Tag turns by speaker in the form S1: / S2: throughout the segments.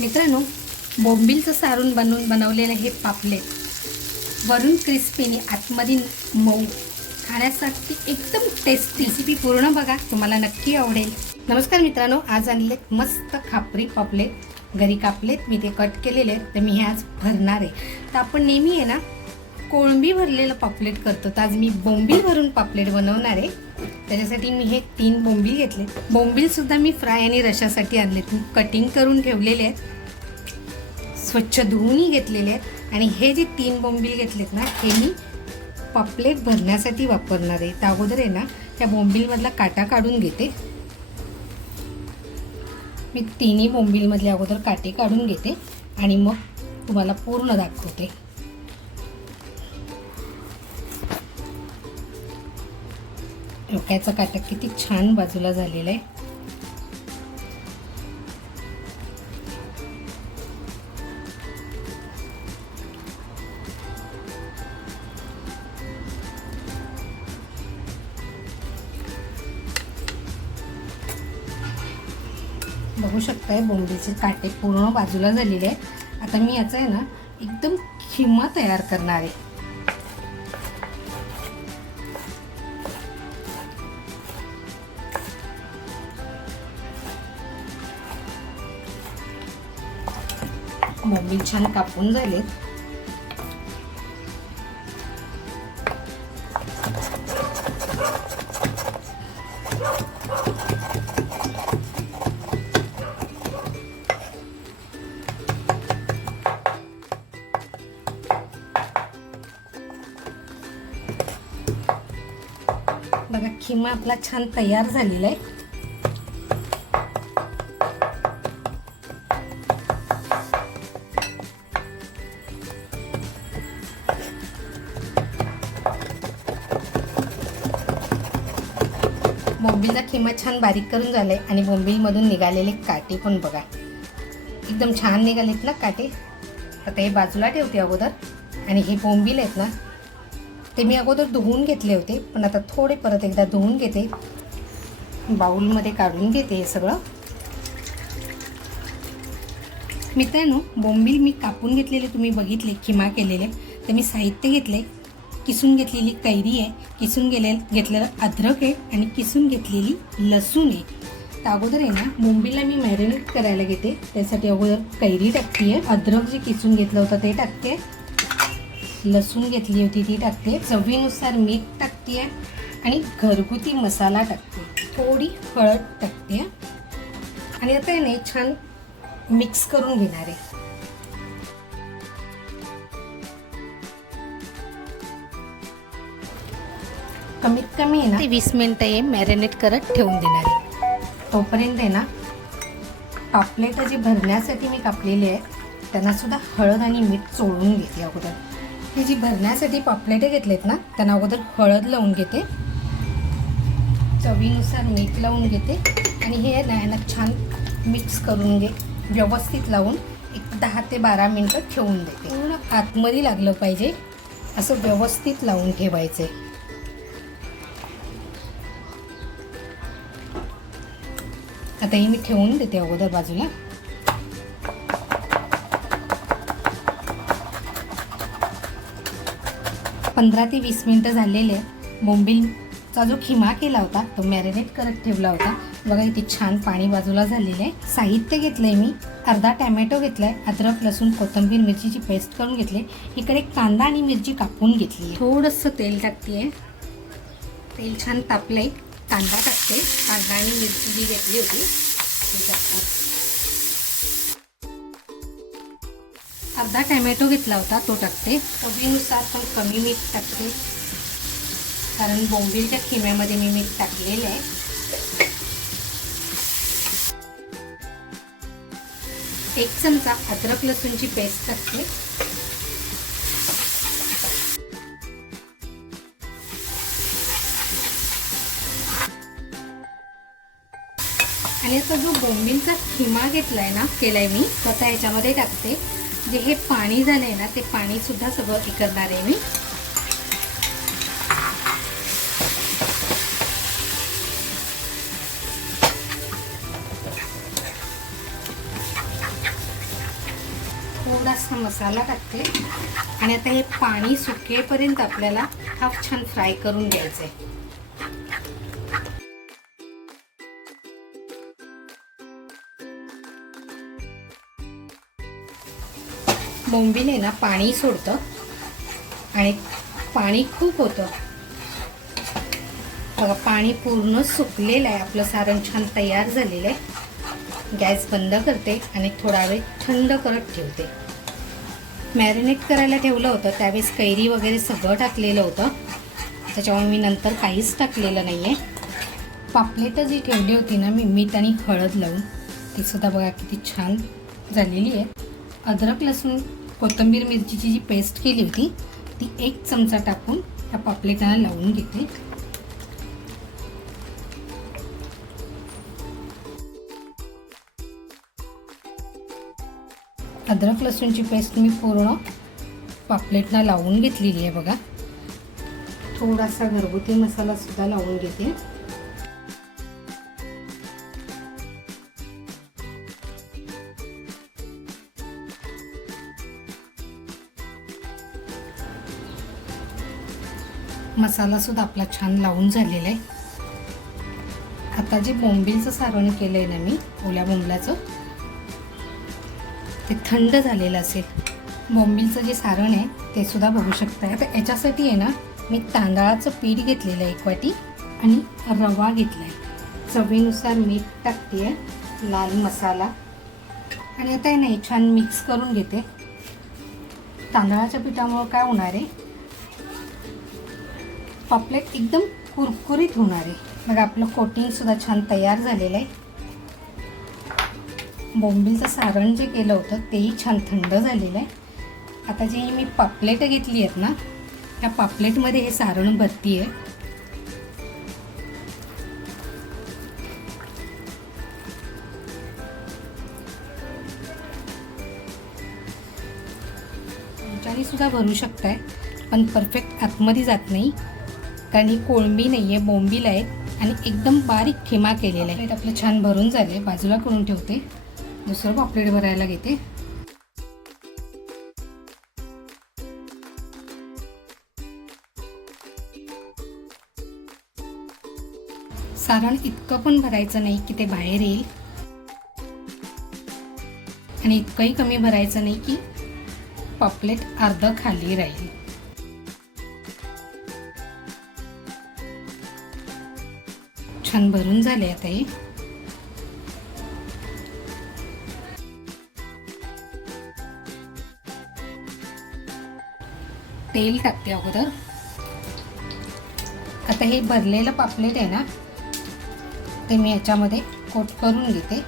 S1: मित्रांनो बोंबीलचं सारून बनवून बनवलेलं हे पापलेट वरून क्रिस्पीने आतमध्ये मऊ खाण्यासाठी एकदम टेस्टी रेसिपी पूर्ण बघा तुम्हाला नक्की आवडेल. नमस्कार मित्रांनो आज आणले मस्त खापरी पापलेट घरी कापलेत मी ते कट केलेले आहेत तर मी हे आज भरणार आहे. तर आपण नेहमी आहे ना कोळंबी भरलेलं पापलेट करतो. तर आज मी बोंबील भरून पापलेट बनवणार आहे. त्याच्यासाठी मी हे तीन बोंबील घेतले. बोंबील सुद्धा मी फ्राय आणि रशासाठी आणलेत. मी कटिंग करून ठेवलेले आहेत. स्वच्छ धुवूनही घेतलेले आहेत. आणि हे जे तीन बोंबील घेतलेत ना हे मी पापलेट भरण्यासाठी वापरणार आहे. त्या अगोदर आहे ना त्या बोंबीलमधला काटा काढून घेते. मी तिन्ही बोंबीलमधल्या अगोदर काटे काढून घेते. आणि मग तुम्हाला पूर्ण दाखवते. डोक्याचा काटा किती छान बाजूला झालेला आहे. बघू शकताय बोंबीचे काटे पूर्ण बाजूला झालेले आहे आता मी याचं आहे ना एकदम खिमा तयार करणार आहे. बोंबील छान कापून झालेत बघा खिमा आपला छान तयार झालेला आहे. बोंबीलचा खिमा छान बारीक करून झालाय आणि बोंबीलमधून निघालेले काटे पण बघा. एकदम छान निघालेत ना काटे? आता हे बाजूला ठेवते अगोदर. आणि हे बोंबील आहेत ना ते मी अगोदर धुवून घेतले होते पण आता थोडे परत एकदा धुवून घेते. बाऊलमध्ये काढून घेते हे सगळं. मित्रांनो बोंबील मी कापून घेतलेले तुम्ही बघितले किमा केलेले. तर मी साहित्य घेतले किसून घेतलेली कैरी आहे. किसून गेले घेतलेलं अद्रक आहे आणि किसून घेतलेली लसूण आहे. तर अगोदर आहे ना मुंबईला मी मॅरिनेट करायला घेते. त्यासाठी अगोदर कैरी टाकते आहे अद्रक जे किसून घेतलं होतं ते टाकते लसूण घेतली होती ती टाकते चवीनुसार मीठ टाकते आणि घरगुती मसाला टाकते थोडी हळद टाकते आणि आता आहे ना छान मिक्स करून घेणार आहे. कमीत कमी आहे ना ते वीस मिनटं हे मॅरिनेट करत ठेवून देणार आहे. तोपर्यंत आहे ना पापलेट जी भरण्यासाठी मी कापलेली आहे त्यांना सुद्धा हळद आणि मीठ चोळून घेते अगोदर. हे जी भरण्यासाठी पापलेटे घेतलेत ना त्यांना अगोदर हळद लावून घेते. चवीनुसार मीठ लावून घेते आणि हे ना यांना छान मिक्स करून घे व्यवस्थित लावून एक दहा ते बारा मिनटं ठेवून देते. पूर्ण आतमध्ये लागलं पाहिजे असं व्यवस्थित लावून ठेवायचं आहे आता हे मी ठेवून देते अगोदर बाजूला. पंधरा ते वीस मिनटं झालेले बोंबीलचा जो खिमा केला होता तो मॅरिनेट करत ठेवला होता. बघा इथे छान पाणी बाजूला झालेलं आहे. साहित्य घेतलंय मी. अर्धा टॅमॅटो घेतलाय. अद्रक लसूण कोथिंबीर मिरचीची पेस्ट करून घेतली. इकडे कांदा आणि मिरची कापून घेतली थोडंसं तेल टाकते तेल छान तापलंय. कांदा टाकते. कांदा आणि मिरची जी घेतली होती ती टाकते. अर्धा टॅमॅटो घेतला होता तो टाकते. चवीनुसार पण कमी मीठ टाकते. कारण बोंबीलच्या खिम्यामध्ये मी मीठ टाकलेलं आहे. एक चमचा अद्रक लसूणची पेस्ट टाकते. आणि आता जो बोंबीलचा खिमा घेतलाय ना केलाय मी तो आता ह्याच्यामध्ये टाकते. जे हे पाणी झालंय ना ते पाणी सुद्धा सगळं हे करणार आहे मी. थोडासा मसाला टाकते. आणि आता हे पाणी सुकेपर्यंत आपल्याला हा छान फ्राय करून घ्यायचं आहे बोंबील आहे ना पाणी सोडतं. आणि पाणी खूप होतं. बघा पाणी पूर्ण सुकलेलं आहे. आपलं सारण छान तयार झालेलं आहे. गॅस बंद करते आणि थोडा वेळ थंड करत ठेवते. मॅरिनेट करायला ठेवलं होतं. त्यावेळेस कैरी वगैरे सगळं टाकलेलं होतं. त्याच्यामुळे मी नंतर काहीच टाकलेलं नाही आहे पापलेटं जी ठेवली होती ना मी मीठ आणि हळद लावून तीसुद्धा बघा किती छान झालेली आहे. अद्रक लसूण कोथिंबीर मिरचीची जी पेस्ट केली होती ती एक चमचा टाकून त्या पापलेटाला लावून घेते. अद्रक लसूणची पेस्ट मी पूर्ण पापलेटना लावून घेतलेली आहे बघा. थोडासा घरगुती मसाला सुद्धा लावून घेते. मसालासुद्धा आपला छान लावून झालेला आहे. आता जे बोंबीलचं सारण केलं आहे ना मी ओल्या बोंबलाचं ते थंड झालेलं असेल. बोंबीलचं जे सारण आहे ते सुद्धा बघू शकता आता याच्यासाठी आहे ना मी तांदळाचं पीठ घेतलेलं आहे एक वाटी आणि रवा घेतला आहे चवीनुसार मीठ टाकते आहे लाल मसाला. आणि आता आहे नाही छान मिक्स करून घेते. तांदळाच्या पिठामुळं काय होणार आहे? पापलेट एकदम कुरकुरीत होणार आहे. बघा आपलं कोटिंगसुद्धा छान तयार झालेलं आहे. बोंबीलचं सारण जे केलं होतं तेही छान थंड झालेलं आहे. आता जी मी पापलेटं घेतली आहेत ना त्या पापलेटमध्ये हे सारण भरती आहे. सुद्धा भरू शकताय पण परफेक्ट आतमध्ये जात नाही. कारण ही कोळंबी नाही आहे बोंबील आहे आणि एकदम बारीक खिमा केलेला आहे. आपलं छान भरून झाले बाजूला करून ठेवते. दुसरं पॉपलेट भरायला घेते. सारण इतकं पण भरायचं नाही की ते बाहेर येईल. आणि इतकंही कमी भरायचं नाही की पॉपलेट अर्ध खाली राहील. छान भरून झाले आता हे तेल टाकते अगोदर. आता हे भरलेलं पापलेट आहे ना ते मी याच्यामध्ये कोट करून घेते.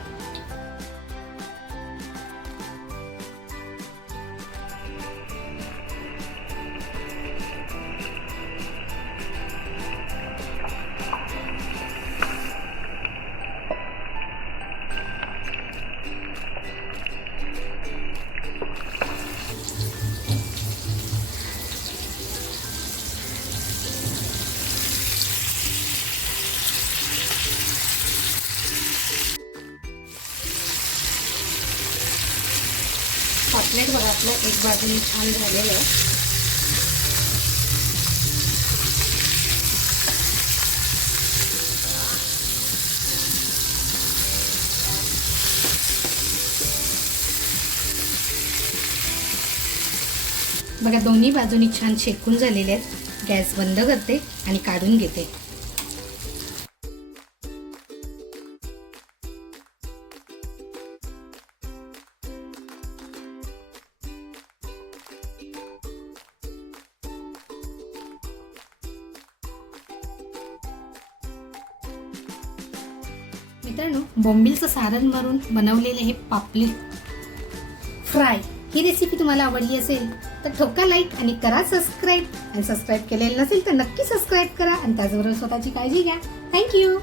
S1: पापलेट बघा आपलं एक बाजूने छान झालेलं आहे. बघा दोन्ही बाजूनी छान शेकून झालेले आहेत. गॅस बंद करते आणि काढून घेते. मित्रांनो बोंबिलचं सारण मारून बनवलेले हे पापले फ्राय ही रेसिपी तुम्हाला आवडली असेल तर ठोका लाईक आणि करा सबस्क्राईब आणि सबस्क्राईब केलेलं नसेल तर नक्की सबस्क्राईब करा आणि त्याचबरोबर स्वतःची काळजी घ्या. थँक्यू